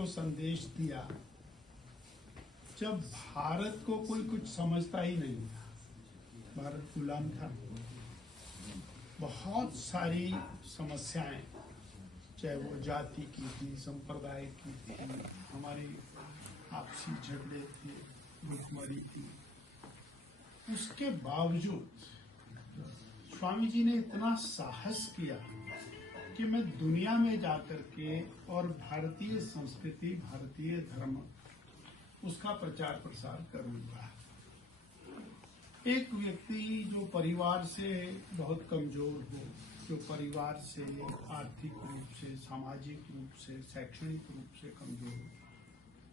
को संदेश दिया जब भारत को कोई कुछ समझता ही नहीं था। भारत गुलाम था। बहुत सारी समस्याएं, चाहे वो जाति की थी, संप्रदाय की थी, हमारी आपसी झगड़े थे, भूखमरी थी, उसके बावजूद स्वामी जी ने इतना साहस किया कि मैं दुनिया में जाकर के और भारतीय संस्कृति, भारतीय धर्म, उसका प्रचार प्रसार करूंगा। एक व्यक्ति जो परिवार से बहुत कमजोर हो, जो परिवार से आर्थिक रूप से, सामाजिक रूप से, शैक्षणिक रूप से कमजोर हो,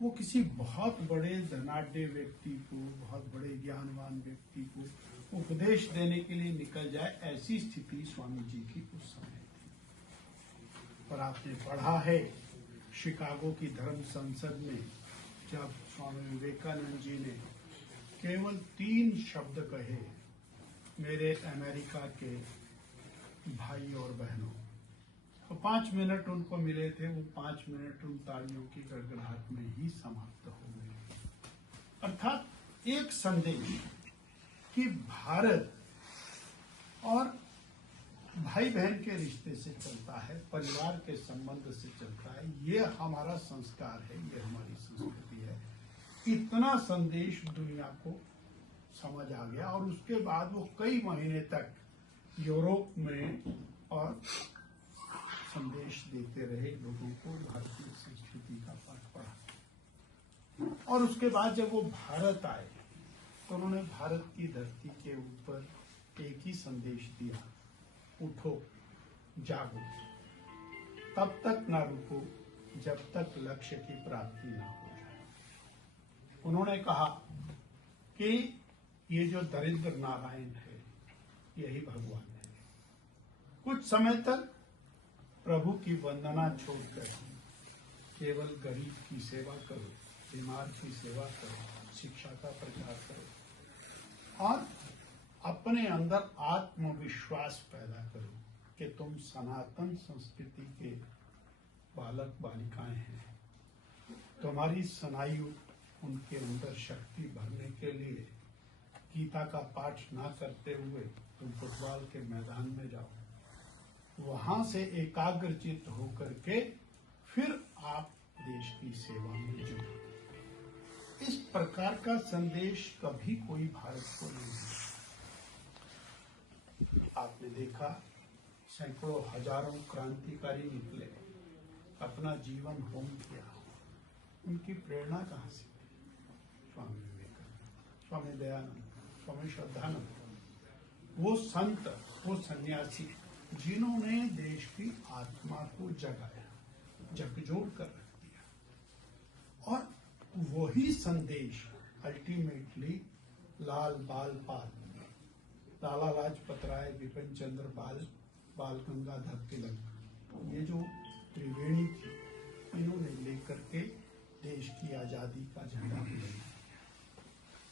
वो किसी बहुत बड़े धनाढ्य व्यक्ति को, बहुत बड़े ज्ञानवान व्यक्ति को उपदेश देने के लिए निकल जाए, ऐसी स्थिति स्वामी जी की उस समय थी। पर आपने पढ़ा है शिकागो की धर्म संसद में जब स्वामी विवेकानंद जी ने केवल 3 शब्द कहे, मेरे अमेरिका के भाई और बहनों, तो 5 मिनट उनको मिले थे। वो 5 मिनट उन तालियों की गड़गड़ाहट में ही समाप्त हो गए। अर्थात एक संदेश कि भारत और भाई बहन के रिश्ते से चलता है, परिवार के संबंध से चलता है, ये हमारा संस्कार है, ये हमारी संस्कृति है। इतना संदेश दुनिया को समझ आ गया और उसके बाद वो कई महीने तक यूरोप में और संदेश देते रहे लोगों को, भारतीय संस्कृति का पाठ पढ़ा। और उसके बाद जब वो भारत आए तो उन्होंने भारत की धरती के ऊपर एक ही संदेश दिया, उठो, जागो, तब तक ना रुको जब तक लक्ष्य की प्राप्ति ना हो जाए। उन्होंने कहा कि ये जो दरिद्र नारायण है, यही भगवान है। कुछ समय तक प्रभु की वंदना छोड़कर केवल गरीब की सेवा करो, बीमार की सेवा करो, शिक्षा का प्रचार करो और अपने अंदर आत्मविश्वास पैदा करो कि तुम सनातन संस्कृति के बालक बालिकाएं हैं। तुम्हारी स्नायु उनके अंदर शक्ति भरने के लिए गीता का पाठ ना करते हुए तुम फुटबॉल के मैदान में जाओ, वहां से एकाग्रचित्त होकर के फिर आप देश की सेवा में जुटो। इस प्रकार का संदेश कभी कोई भारत को नहीं दिया। आपने देखा सैकड़ों हजारों क्रांतिकारी निकले, अपना जीवन होम किया। उनकी प्रेरणा कहाँ से थी? स्वामी विवेकानंद, स्वामी दयानंद, स्वामी श्रद्धानंद, वो संत, वो सन्यासी जिन्होंने देश की आत्मा को जगाया, झकझोर कर रख दिया। और वही संदेश अल्टीमेटली लाल बाल पाल, लाला लाजपत राय, बिपिन चंद्र पाल, बाल गंगाधर तिलक, ये जो त्रिवेणी थी, इन्होंने लेकर के देश की आजादी का झंडा फहराया।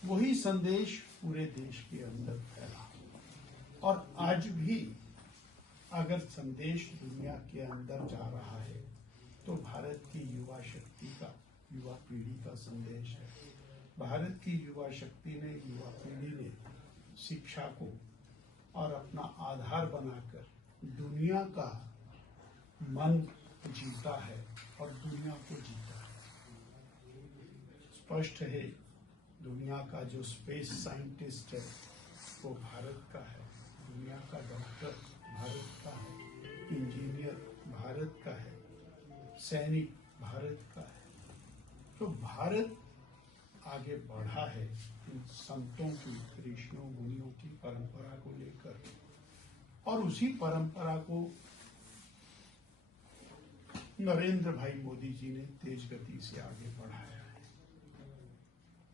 वही संदेश पूरे देश के अंदर फैला। और आज भी अगर संदेश दुनिया के अंदर जा रहा है तो भारत की युवा शक्ति का, युवा पीढ़ी का संदेश है। भारत की युवा शक्ति ने, युवा पीढ़ी ने शिक्षा को और अपना आधार बनाकर दुनिया का मन जीता है और दुनिया को जीता है। स्पष्ट है, दुनिया का जो स्पेस साइंटिस्ट है वो भारत का है, दुनिया का डॉक्टर भारत का है, इंजीनियर भारत का है, सैनिक भारत का है। तो भारत आगे बढ़ा है इन संतों की, ऋषियों मुनियों की परंपरा को लेकर, और उसी परंपरा को नरेंद्र भाई मोदी जी ने तेज गति से आगे बढ़ाया है।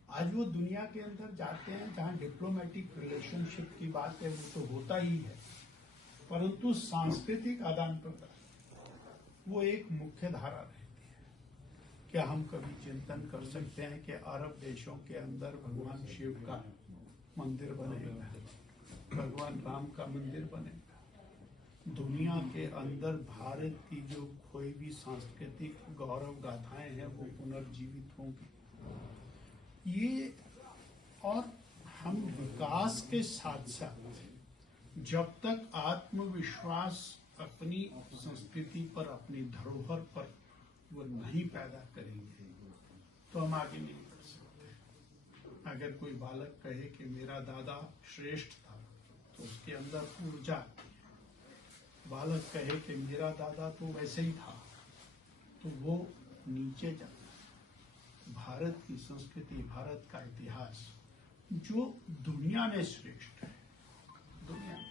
आज वो दुनिया के अंदर जाते हैं जहां डिप्लोमेटिक रिलेशनशिप की बात है, वो तो होता ही है, परंतु सांस्कृतिक आदान प्रदान वो एक मुख्य धारा रहती है। क्या हम कभी चिंतन कर सकते हैं कि अरब देशों के अंदर भगवान शिव का मंदिर बनेगा, भगवान राम का मंदिर बनेगा, दुनिया के अंदर भारत की जो कोई भी सांस्कृतिक गौरव गाथाएं हैं वो पुनर्जीवित होंगी। ये और हम विकास के साथ साथ जब तक आत्मविश्वास अपनी संस्कृति पर, अपनी धरोहर पर वो नहीं पैदा करेंगे तो हम आगे नहीं बढ़ सकते। अगर कोई बालक कहे कि मेरा दादा श्रेष्ठ था तो उसके अंदर ऊर्जा, बालक कहे कि मेरा दादा तो वैसे ही था तो वो नीचे जाता है। भारत की संस्कृति, भारत का इतिहास जो दुनिया में श्रेष्ठ है, दुनिया में